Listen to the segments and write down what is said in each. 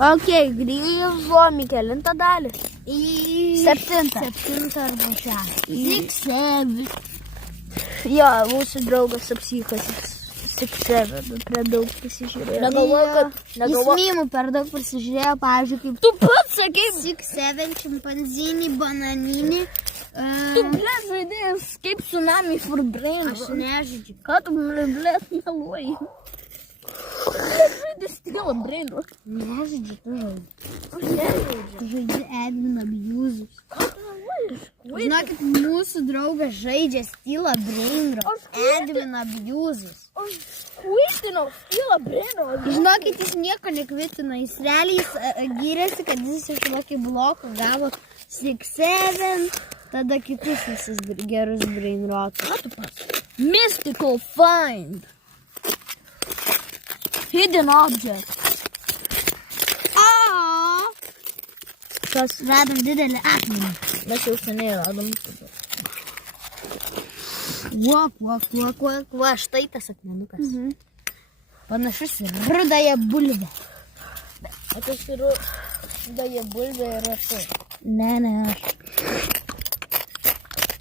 Ok, grįžom į kelintą dalį. Į 7. 7 arba 6. 6-7. Jo, mūsų draugas apsykas 6-7, prie daug prisižiūrėjo. Jis mymų per daug prisižiūrėjo, pavyzdžiui, kaip Tu pats sakei, 6-7, čimpanzinį, bananinį. tu blėt žaidėjas kaip Tsunami for Brain. Aš nežaidžiu. Ką tu blėt meluoji? Blėt žaidė Stila Brain. Nežaidžiu, tu žaidži. Aš nežaidžiu. Tu žaidži admin abuses. Ką tu meluoji? Žinokit, mūsų draugas žaidžia Stila Brain. Admin abuses. Aš kvitinau Stila Brain. Žinokit, jis nieko nekvitino. Jis realiai gyrėsi, kad jis iš tokį bloką gavo 6-7, tada kitus visus gerus brain rotus. Ką tu pats? Mystical find. Hidden object. Kas radom didelį akmenį. Mes jau seniai radom. Va, štai tas akmenukas. Panašus į rudąją bulvę. O tas ir rudąją bulvę yra tu. Ne.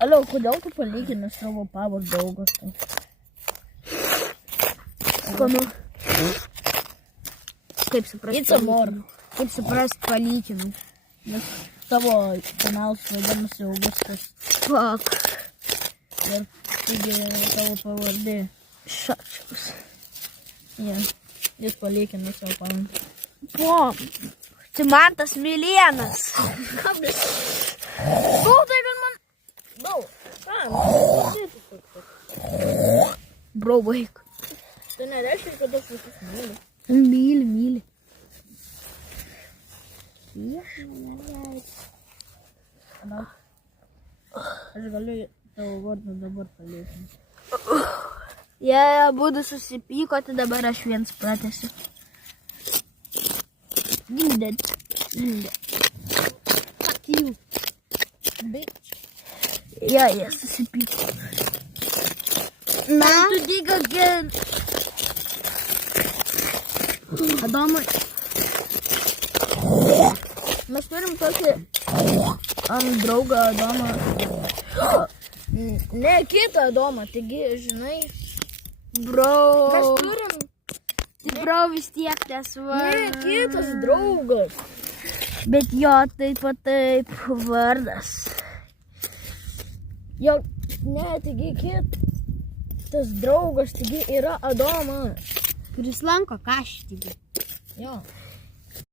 Alio, kodėl tu palyginai savo pavardę Augustą? Skanu. Kaip suprasti? It's a more. Kaip suprasti palyginau. Nes tavo kanalas vadinasi Augustas. Fuck. Ir taigi tavo pavardė. Šačiaus. Jis palyginai savo pavardę. Pom. Cimantas Milienas. Tai kad man... Bro, vaik. Tai nereiškia, kad aš visus myliu. Myli. Aš galiu tavo vardą dabar palyginti. Jie abudu susipyko, tai dabar aš viens pratęsiu. Gimdėt. Fuck you. Bitch. Jie susipyko. Na? Tu dig again. Adomai. Mes turim tokį draugą Adomą. Ne, kitą Adomą, taigi, žinai. Bro. Mes turim... Tai bro vis tiek Ne, kitas draugas. Bet jo taip pat taip vardas. Jo, ne, taigi kitas draugas, taigi yra Adomas. Kuris lanko kaštygį. Jo.